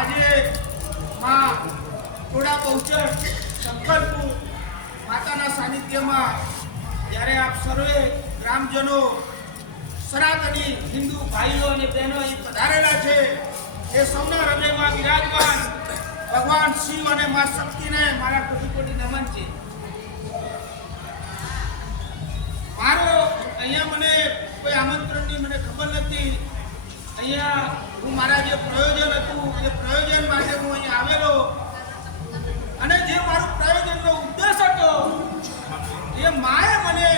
આજે માં થોડા બહુચર શંકરપુર માતાના સાનિધ્યમાં જ્યારે આપ સર્વે ગ્રામજનો સનાતની હિન્દુ ભાઈઓ અને બહેનો અહીં પધારેલા છે એ સૌના હૃદયમાં વિરાજમાન ભગવાન શિવ અને મા શક્તિને મારા કોટી કોટી નમન છે. મારો અહીંયા મને કોઈ આમંત્રણની મને ખબર નથી. અહીંયા હું મારા જે પ્રયોજન હતું એ પ્રયોજન માટે હું અહીં આવેલો અને જે મારું પ્રયોજનનો ઉદ્દેશ હતો એ માએ મને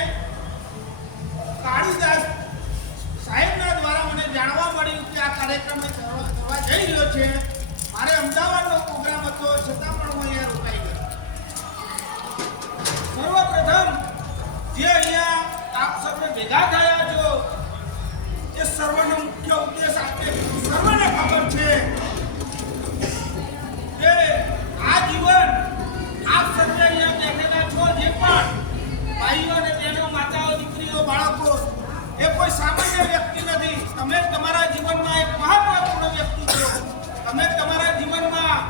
કાળીદાસ સાહેબના દ્વારા મને જાણવા મળ્યું કે આ કાર્યક્રમ થવા જઈ રહ્યો છે. મારે અમદાવાદનો પ્રોગ્રામ હતો છતાં પણ હું અહીંયા રોકાઈ ગયો. સર્વપ્રથમ જે અહીંયા આપ સૌને ભેગા થયા છો એ સર્વનો મુખ્ય ઉદ્દેશ આપણે સર્વને ખબર છે કે આ જીવન આપ સર્વે અહીંયા બેઠેલા છો જે પણ ભાઈઓ અને બહેનો માતાઓ દીકરીઓ બાળકો એ કોઈ સામાન્ય વ્યક્તિ નથી. તમે તમારા જીવનમાં એક મહત્વપૂર્ણ વ્યક્તિ છો. તમે તમારા જીવનમાં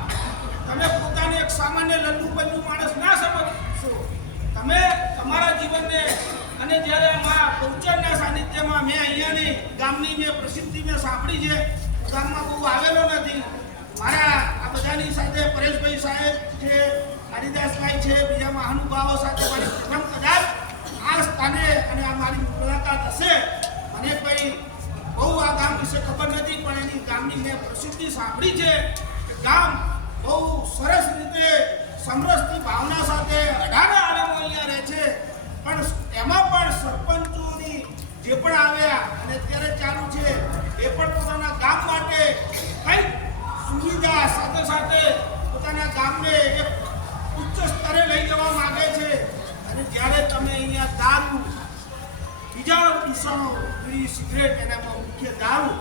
તમે પોતાને એક સામાન્ય લલ્લુ બલ્લુ માણસ ના સમજશો. તમે તમારા જીવનને અને જ્યારે માં બહુચરના સાનિધ્યમાં મેં અહીંયાની ગામની મેં પ્રસિદ્ધિ મેં સાંભળી છે. ગામમાં બહુ આવેલો નથી. મારા આ બધાની સાથે પરેશભાઈ સાહેબ છે, હરિદાસભાઈ છે, બીજા મહાનુભાવો સાથે મારી પ્રથમ કદાચ આ સ્થાને અને આ મારી મુલાકાત હશે. મને કોઈ બહુ આ ગામ વિશે ખબર નથી પણ એની ગામની મેં પ્રસિદ્ધિ સાંભળી છે કે ગામ બહુ સરસ રીતે સમરસની ભાવના સાથે 18 આલમો અહીંયા રહે છે. પણ એમાં પણ સરપંચોની જે પણ આવ્યા અને અત્યારે ચાલુ છે એ પણ પોતાના ગામ માટે કંઈક સુવિધા સાથે સાથે પોતાના ગામને એક ઉચ્ચ સ્તરે લઈ જવા માંગે છે. અને જ્યારે તમે અહીંયા દારૂ બીજા દૂષણો બીડી સિગરેટ એનામાં મુખ્ય દારૂ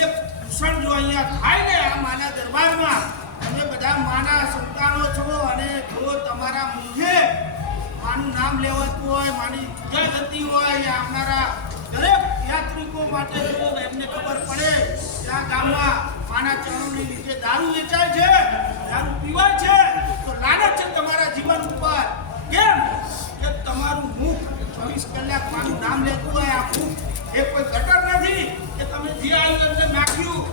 એ દૂષણ જો અહીંયા થાય ને આ માના દરબારમાં તમે બધા માના સંતાનો છો અને જો તમારા મુખે માનું નામ લેવાતું હોય, માની પૂજા થતી હોય, આવનારા દરેક યાત્રિકો માટે જો એમને ખબર પડે કે આ ગામમાં માના ચરણોની નીચે દારૂ વેચાય છે, દારૂ પીવાય છે તો લાનત છે તમારા જીવન ઉપર. કેમ કે તમારું મુખ 24 કલાક માનું નામ લેતું હોય. આ મુખ એ કોઈ ગટર નથી કે તમે જે આવી અંદર નાખ્યું.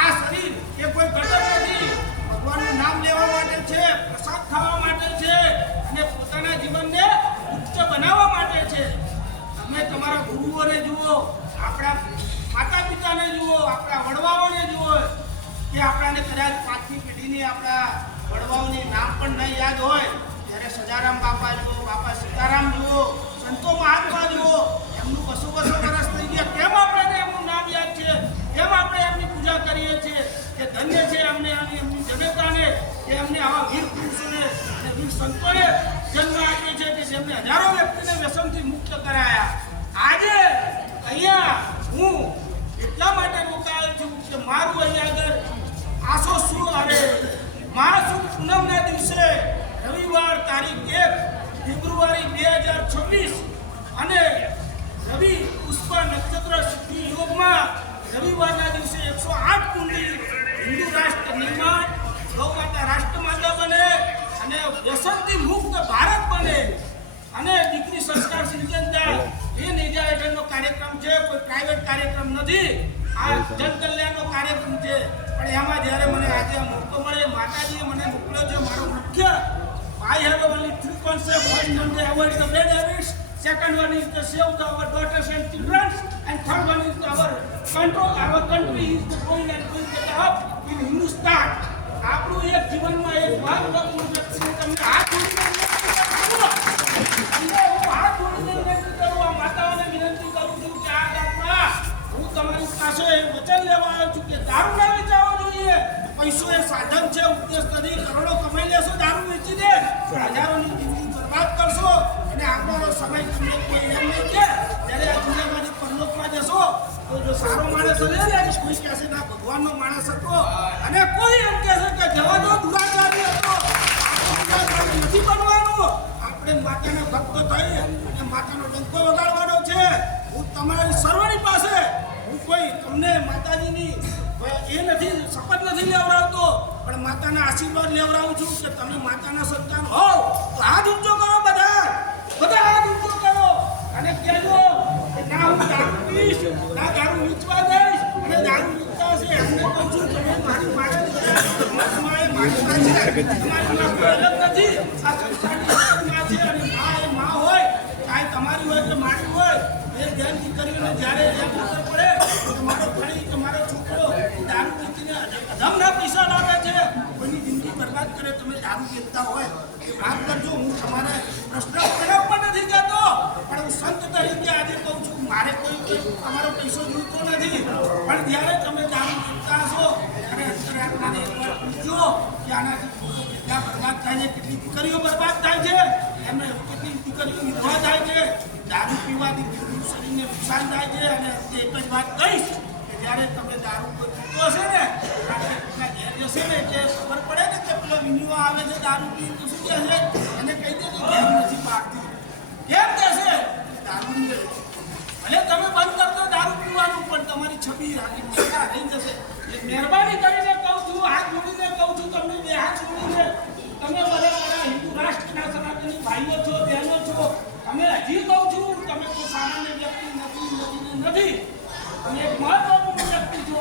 આ શરીર એ કોઈ ગટર નથી. ભગવાનનું નામ લેવા માટે છે, પ્રસાદ ખાવા માટે છે અને પોતાના જીવનને ઉચ્ચ બનાવવા માટે છે. તમે તમારા ગુરુઓને જુઓ, આપણા માતા પિતાને જુઓ, આપણા વડવાઓને જુઓ કે આપણાને કદાચ 5મી પેઢીની આપણા વડવાઓની નામ પણ નહીં યાદ હોય ત્યારે સજારામ બાપા જુઓ, બાપા સીતારામ જુઓ, સંતો મહાત્મા જુઓ, એમનું 200 વર્ષ થઈ ગયા. કેમ આપણે એમનું નામ યાદ છે? કેમ આપણે એમની પૂજા કરીએ છીએ? કે ધન્ય છે અમને એમની જનતાને કે એમને આવા વીર પુરુષોને અને વીર સંતોને જન્મ આપ્યો છે કે જેમને હજારો વ્યક્તિને વ્યસનથી મુક્ત કરાયા. આજે અહીંયા હું એટલા માટે રોકાયો છું કે મારું અહીંયા આગળ આસો શું અરે મહાસુદ પૂનમના દિવસે રવિવાર તારીખ 1 ફેબ્રુઆરી 2026 અને રવિ પુષ્પ નક્ષત્ર સિદ્ધિ યોગમાં રવિવારના દિવસે 108 કુંડી હિન્દુ રાષ્ટ્ર નિર્માણ, ગૌ માતા રાષ્ટ્રમાતા બને અને વ્યસનથી મુક્ત ભારત બને અને દીકરી સંસ્કાર સિંચન થાય એ નેજા હેઠળનો કાર્યક્રમ છે. કોઈ પ્રાઇવેટ કાર્યક્રમ નથી. આ જનકલ્યાણનો કાર્યક્રમ છે. પણ એમાં જ્યારે મને આજે મોકો મળે, માતાજીએ મને મોકલ્યો છે. મારો મુખ્ય I have only 3 concepts. First one, they avoid the bad habits. Second one is to save our daughters and children. And third one is our country is going and going better up in Hindustan. આપણું એક જીવનમાં એક ભાગ વગરનું વ્યક્તિને તમને હાથ જોડીને તમને હું હાથ જોડીને વિનંતી કરું, આ માતાઓને વિનંતી કરું છું કે આ ગામમાં હું તમારી પાસે વચન લેવા આવ્યો છું કે દારૂ ના વેચાવો જોઈએ. પૈસો એ સાધન છે, ઉદ્દેશ નથી. કરોડો કમાઈ લેશો દારૂ વેચીને, હજારોની જિંદગી બરબાદ કરશો અને આવનારો સમય તમને કોઈ એમ નહીં કે જ્યારે આ દુનિયામાંથી પરલોકમાં જશો તો જો સારો માણસ હશે ને કોઈ કહેશે ના ભગવાનનો માણસ હતો અને કોઈ એમ કહેશે કે જવા દો દુરાચારી હતો. નથી બનવાનું. આપણે માતાના ભક્તો થઈ અને માતાનો ડંકો વગાડવાનો છે. હું તમારી સર્વની પાસે હું કોઈ તમને માતાજીની એ નથી શપથ નથી લેવડાવતો, પણ માતાના આશીર્વાદ લેવડાવું છું કે તમે માતાના સંતાન હોવ તો હાથ ઊંચો કરો. બધા હાથ ઊંચો કરો અને કહેજો કે ના હું દારૂ પીશ, ના દારૂ વેચવા દઈશ. અને દારૂ વેચતા હશે એમને કહું છું તમે મારી મારે તમારી અલગ નથી. આ સંસારની માં છે અને માં હોય ચાહે તમારી હોય કે મારી હોય એ ધ્યાન કરીને જ્યારે એમ ખબર પડે તમારો ભાઈ તમારો છોકરો દારૂ વેચીને અધમના પૈસા લાવે છે, કોઈની જિંદગી બરબાદ કરે, તમે દારૂ વેચતા હોય એ વાત કરજો. હું તમારે પ્રશ્ન કરવા નથી કહેતો, પણ હું સંત તરીકે આજે કહું છું મારે કોઈ તમારો પૈસો જોઈતો નથી. પણ જ્યારે તમે દારૂ વેચતા હશો ત્યારે અંતરાત્માને એકવાર પૂછજો કે આનાથી છોકરો કેટલા બરબાદ થાય છે, કેટલી દીકરીઓ બરબાદ થાય છે, એમને કેટલી દીકરીઓ વિધવા થાય છે. દારૂ પીવાથી શરીરને નુકસાન થાય છે. અને એક જ વાત કહીશ કે જ્યારે તમે દારૂ પીતો હશે ને રાત્રે ઘેર જશે ને કે ખબર પડે ને કે પેલો વિનિયો આવે છે દારૂ પી તો શું કહે છે અને કહી દે કે ઘેર નથી પાડતી. કેમ કહેશે? દારૂ ભલે તમે બંધ કરતો દારૂ પીવાનું, પણ તમારી છબી રાખી રહી જશે. એટલે મહેરબાની કરીને કહું છું, હાથ જોડીને કહું છું તમને, બે હાથ જોડીને તમે બધા હિન્દુ રાષ્ટ્રના સનાતની ભાઈઓ છો, બહેનો છો. અમે હજી કહું છું તમે કોઈ સામાન્ય વ્યક્તિ નથી. તમે એક મહત્વપૂર્ણ વ્યક્તિ છો.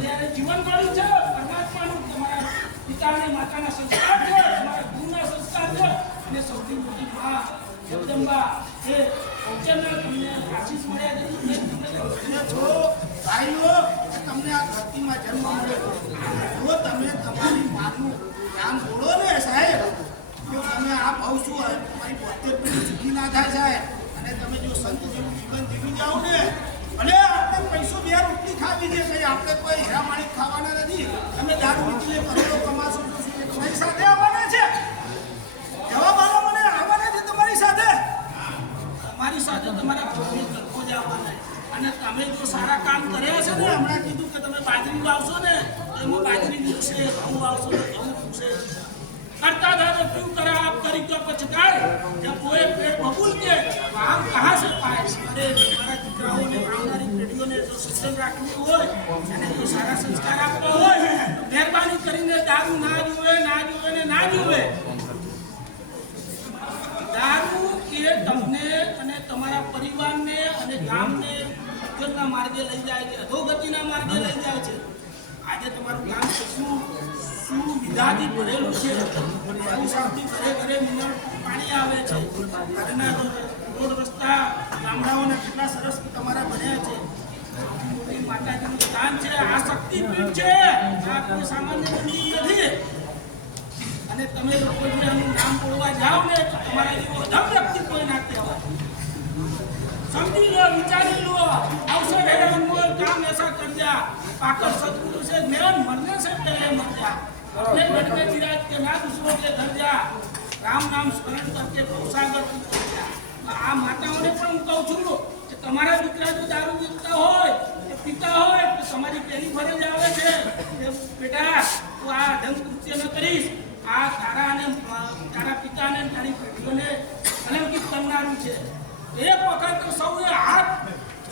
જ્યારે જીવન મળ્યું છે પરમાત્માનું, તમારા પિતાને માતાના સંસ્કાર છે, તમારા ગુરુના સંસ્કાર છે અને સૌથી મોટી મા જગદંબા એ ભોજનના તમને આશીષ મળ્યા છો ભાઈઓ. તમને આ ધરતીમાં જન્મ મળ્યો, જો તમે તમારી માનું નામ બોલો ને સાહેબ, જો તમે આ ભાવ શું હોય તમારી 72 પેઢી સુખી ના થાય સાહેબ. અને તમે જો સંત જેવું જીવન જીવી જાઓ ને, ભલે આપણે પૈસો બે રોટલી ખાવી છે, કઈ આપણે કોઈ હીરા માણિક ખાવાના નથી. તમે દારૂ વેચીને કરોડો કમાશો તો શું તમારી સાથે આવવાના છે? જવાબ આવો મને, આવવાના છે તમારી સાથે? તમારી સાથે તમારા ભોગની તરફો જ આવવાના. અને તમે જો સારા કામ કર્યા છે ને, હમણાં કીધું કે તમે બાજરી વાવશો ને એમાં બાજરી ઉગશે, ઘઉં વાવશો તો ઘઉં ઉગશે. करता था तो क्यों करा आप करी क्यों पछताए? जब वो एक पेड़ बबूल के हम कहाँ से पाए? अरे हमारा दिकराओं ने आवनारी पेढ़ीओं ने जो सत्संग राख्યું હોય અને જો સારા સંસ્કાર આપવા હોય તો મહેરબાની કરીને દારૂ ના જુએ ને ના જુએ. દારૂ એ તમને અને તમારા પરિવારને અને ગામને ઉજ્જવળના માર્ગે લઈ જાય છે, અધોગતિના માર્ગે લઈ જાય છે. આજે તમારું ગામ શું વિધાથી ભરેલું છે. સાવથી ઘરે મિનરલ પાણી આવે છે. આજના રોડ રસ્તા ગામડાઓના કેટલા સરસ તમારા બન્યા છે. માતાજીનું સ્થાન છે, આ શક્તિપીઠ છે, આ કોઈ સામાન્ય મંદિર નથી. અને તમે લોકો જો એનું નામ બોલવા જાઓ ને તો તમારા જેવો અધમ વ્યક્તિ કોઈ ના કહેવાય. समझी लो, विचारी लो, अवसर है अनमोल, काम ऐसा कर दिया. पाकर सदगुरु से मेरा मरने से पहले मर जा. अपने घर में विराज के ना दूसरों के घर जा. राम नाम स्मरण करके भवसागर की कर जा. आ माताओने पण હું કહું છું કે તમારા દીકરા જો દારૂ પીતા હોય કે પીતા હોય તો તમારી પેલી ફરજ આવે છે કે બેટા તું આ અધમ કૃત્ય ન કરીશ. આ તારા અને તારા પિતાને તારી પેઢીઓને કલંકિત કરનારું છે. એક વખત તો સૌએ હાથ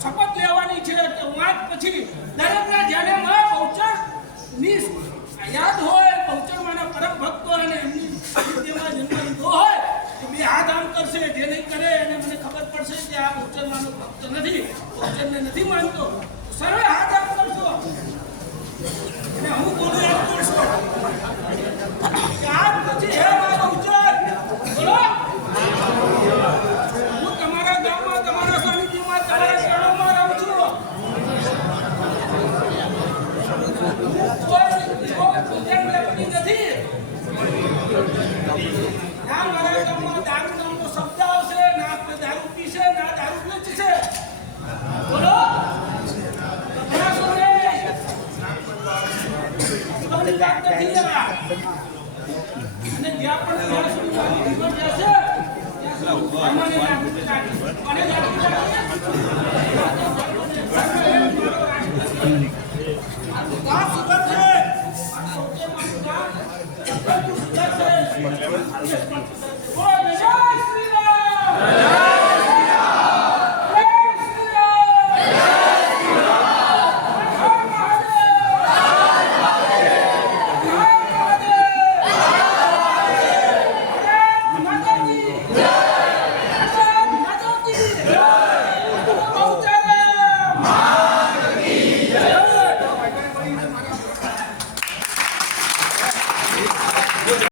શપથ લેવાની છે કે વાત પછી દરેકના ધ્યાને બહુચર ની યાદ હોય, બહુચરમાંના પરમ ભક્તો અને એમની વિદ્યામાં જન્મ લીધો હોય તો બે હાથ આમ કરશે. જે નહીં કરે એને મને ખબર પડશે કે આ બહુચરમાંનો ભક્ત નથી, બહુચરને નથી માનતો. સર્વે હાથ આમ કરશો અને હું બોલું એમ કરશો. યાદ પછી હે મારો બહુચર બોલો. નથી ના મારા ગામમાં દારૂ નામનો શબ્દ આવશે, ના આપણે દારૂ પીશે, ના દારૂ વેચશે. બોલો ઘણા સોરે જીવનની વાત નથી આ. અને જ્યાં પણ જ્યાં સુધી બાકી જીવન રહેશે ત્યાં સુધી અમારે દારૂ કાઢી અને દારૂ કાઢી આ સુગર છે. આ સૌથી મોટું કામ સુગર છે.